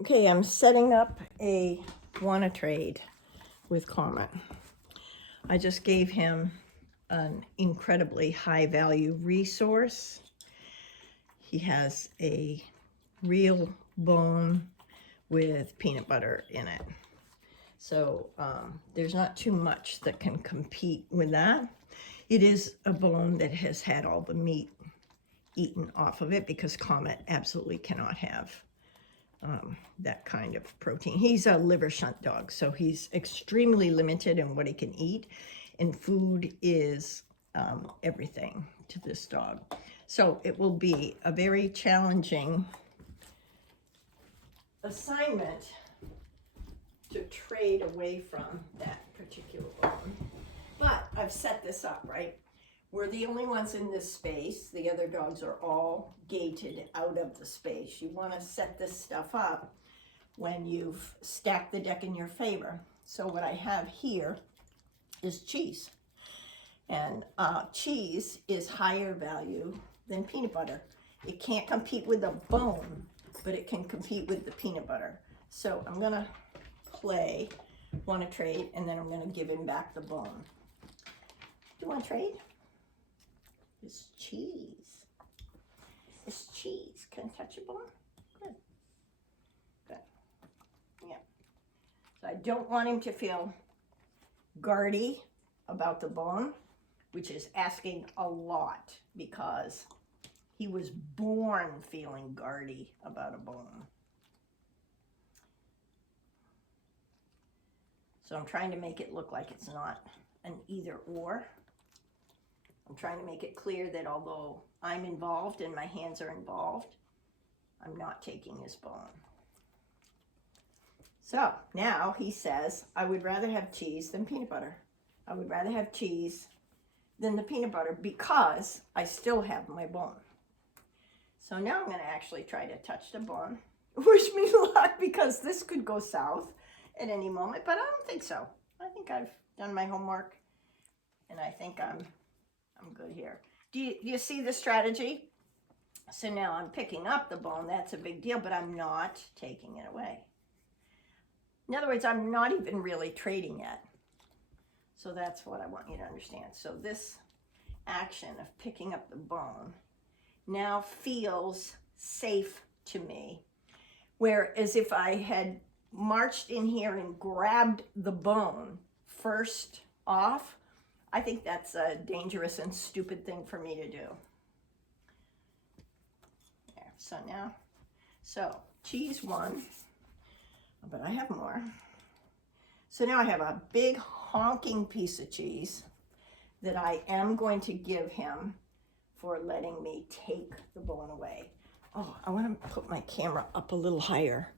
Okay, I'm setting up a wanna trade with Comet. I just gave him an incredibly high value resource. He has a real bone with peanut butter in it. So there's not too much that can compete with that. It is a bone that has had all the meat eaten off of it because Comet absolutely cannot have that kind of protein. He's a liver shunt dog, so he's extremely limited in what he can eat, and food is everything to this dog. So it will be a very challenging assignment to trade away from that particular bone. But I've set this up, right? We're the only ones in this space. The other dogs are all gated out of the space. You want to set this stuff up when you've stacked the deck in your favor. So what I have here is cheese. And cheese is higher value than peanut butter. It can't compete with the bone, but it can compete with the peanut butter. So I'm gonna play, wanna trade, and then I'm gonna give him back the bone. Do you wanna trade? It's cheese. It's cheese. Can I touch your bone? Good. Good. Yeah. So I don't want him to feel guardy about the bone, which is asking a lot because he was born feeling guardy about a bone. So I'm trying to make it look like it's not an either or. I'm trying to make it clear that although I'm involved and my hands are involved, I'm not taking his bone. So now he says, I would rather have cheese than peanut butter. I would rather have cheese than the peanut butter because I still have my bone. So now I'm going to actually try to touch the bone. Wish me luck because this could go south at any moment, but I don't think so. I think I've done my homework and I think I'm good here. Do you see the strategy? So now I'm picking up the bone. That's a big deal, but I'm not taking it away. In other words, I'm not even really trading yet. So that's what I want you to understand. So this action of picking up the bone now feels safe to me. Whereas if I had marched in here and grabbed the bone first off, I think that's a dangerous and stupid thing for me to do. There, so now, cheese won, but I have more. So now I have a big honking piece of cheese that I am going to give him for letting me take the bone away. Oh, I want to put my camera up a little higher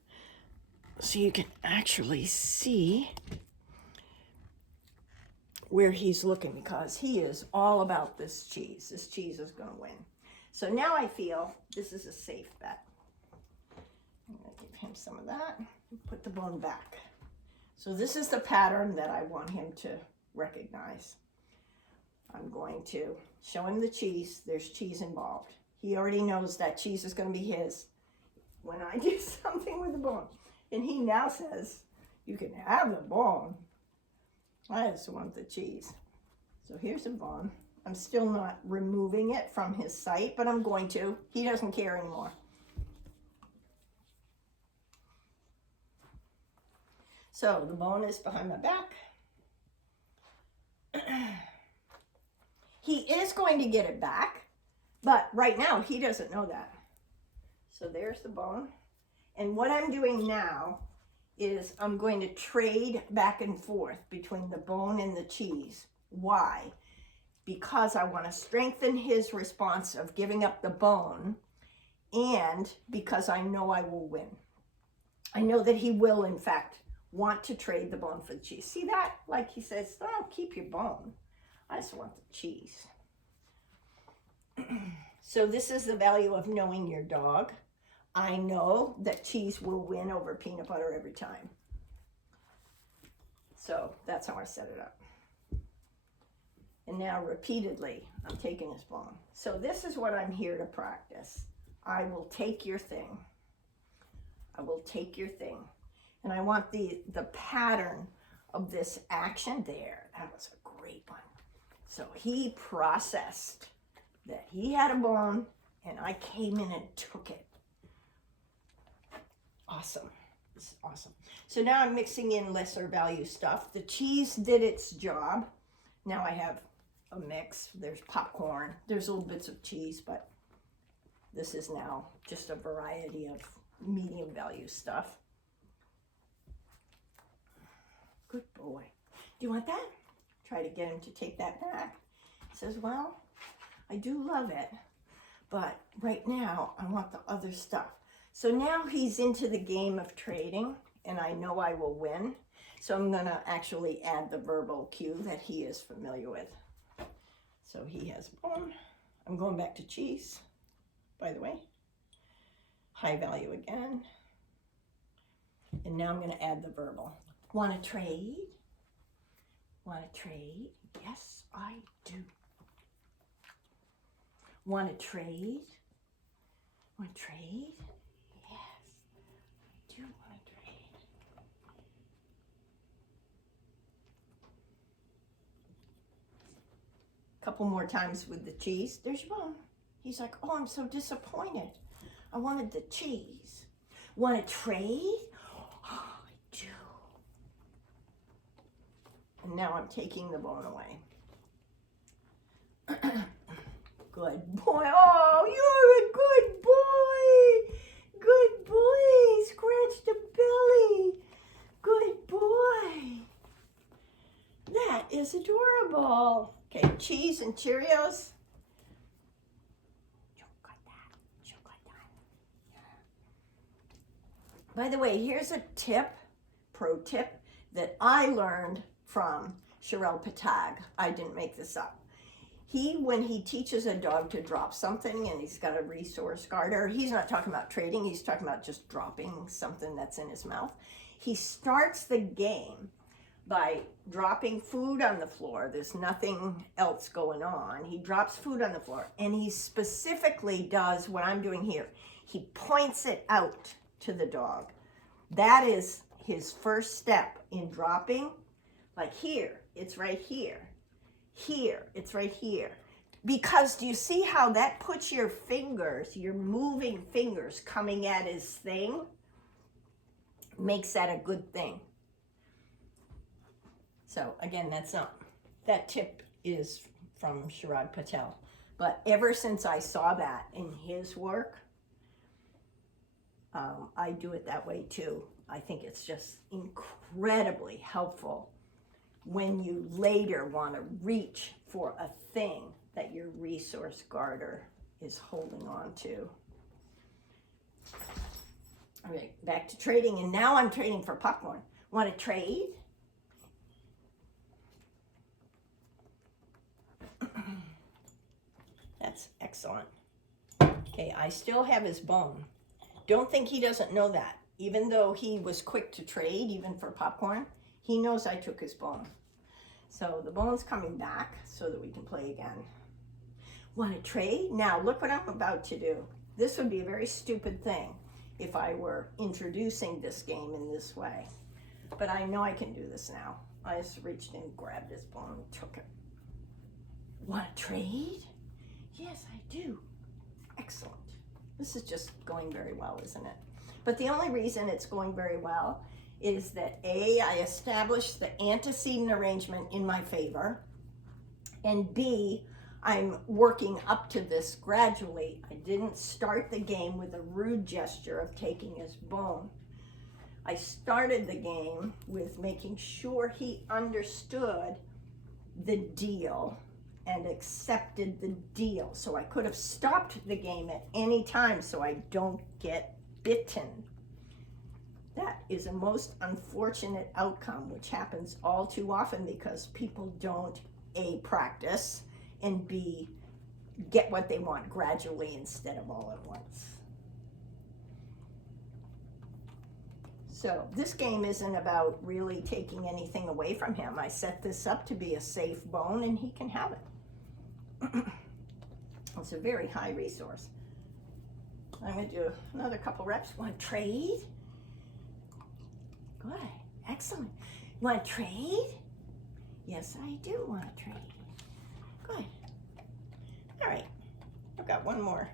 so you can actually see where he's looking because he is all about this cheese. This cheese is going to win. So now I feel this is a safe bet. I'm going to give him some of that and put the bone back. So this is the pattern that I want him to recognize. I'm going to show him the cheese. There's cheese involved. He already knows that cheese is going to be his when I do something with the bone. And he now says, you can have the bone. I just want the cheese. So here's the bone. I'm still not removing it from his sight, but I'm going to. He doesn't care anymore. So the bone is behind my back. He is going to get it back, but right now he doesn't know that. So there's the bone. And what I'm doing now is I'm going to trade back and forth between the bone and the cheese. Why? Because I want to strengthen his response of giving up the bone, and because I know I will win. I know that he will, in fact, want to trade the bone for the cheese. See that? Like he says, oh, keep your bone. I just want the cheese. So this is the value of knowing your dog. I know that cheese will win over peanut butter every time. So that's how I set it up. And now repeatedly, I'm taking his bone. So this is what I'm here to practice. I will take your thing. I will take your thing. And I want the pattern of this action there. That was a great one. So he processed that he had a bone, and I came in and took it. Awesome. This is awesome. So now I'm mixing in lesser value stuff. The cheese did its job. Now I have a mix. There's popcorn. There's little bits of cheese, but this is now just a variety of medium value stuff. Good boy. Do you want that? Try to get him to take that back. He says, well, I do love it, but right now I want the other stuff. So now he's into the game of trading, and I know I will win. So I'm going to actually add the verbal cue that he is familiar with. So he has bone. I'm going back to cheese, by the way. High value again. And now I'm going to add the verbal. Want to trade? Want to trade? Yes, I do. Want to trade? Want to trade? Yes, I do want to trade. Couple more times with the cheese. There's your bone. He's like, oh, I'm so disappointed. I wanted the cheese. Want to trade? Oh, I do. And now I'm taking the bone away. Good boy. Oh, you're a good boy. Good boy. Scratch the belly. Good boy. That is adorable. Okay, cheese and Cheerios. By the way, here's a tip, pro tip, that I learned from Sherelle Patag. I didn't make this up. When he teaches a dog to drop something and he's got a resource garter, he's not talking about trading, he's talking about just dropping something that's in his mouth. He starts the game by dropping food on the floor. There's nothing else going on. He drops food on the floor, and he specifically does what I'm doing here. He points it out to the dog. That is his first step in dropping. Like here, it's right here. Here, it's right here. Because do you see how that puts your fingers, your moving fingers coming at his thing? Makes that a good thing. So again, that tip is from Sherelle Patel. But ever since I saw that in his work, I do it that way too. I think it's just incredibly helpful when you later want to reach for a thing that your resource garter is holding on to. All right, back to trading, and now I'm trading for popcorn. Want to trade? That's excellent. Okay, I still have his bone. Don't think he doesn't know that. Even though he was quick to trade, even for popcorn, he knows I took his bone. So the bone's coming back so that we can play again. Want to trade? Now look what I'm about to do. This would be a very stupid thing if I were introducing this game in this way. But I know I can do this now. I just reached in, grabbed his bone, and took it. Want to trade? Yes, I do. Excellent. This is just going very well, isn't it? But the only reason it's going very well is that A, I established the antecedent arrangement in my favor, and B, I'm working up to this gradually. I didn't start the game with a rude gesture of taking his bone. I started the game with making sure he understood the deal and accepted the deal. So I could have stopped the game at any time so I don't get bitten. That is a most unfortunate outcome, which happens all too often because people don't A, practice, and B, get what they want gradually instead of all at once. So this game isn't about really taking anything away from him. I set this up to be a safe bone and he can have it. It's a very high resource. I'm going to do another couple reps. Want to trade? Good. Excellent. You want to trade? Yes, I do want to trade. Good. All right. I've got one more.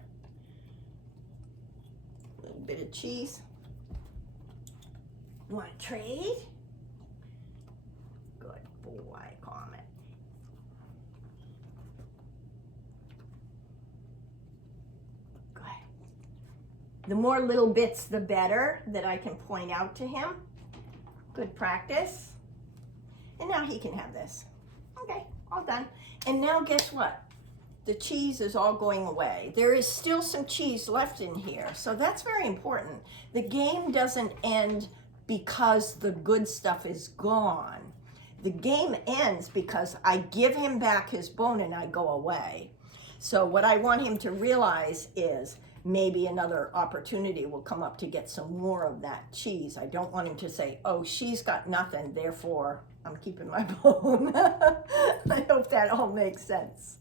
A little bit of cheese. You want to trade? Good boy, Comet. Good. The more little bits, the better that I can point out to him. Good practice. And now he can have this. Okay, all done. And now guess what? The cheese is all going away. There is still some cheese left in here, so that's very important. The game doesn't end because the good stuff is gone. The game ends because I give him back his bone and I go away. So what I want him to realize is maybe another opportunity will come up to get some more of that cheese. I don't want him to say, oh, she's got nothing, therefore I'm keeping my bone. I hope that all makes sense.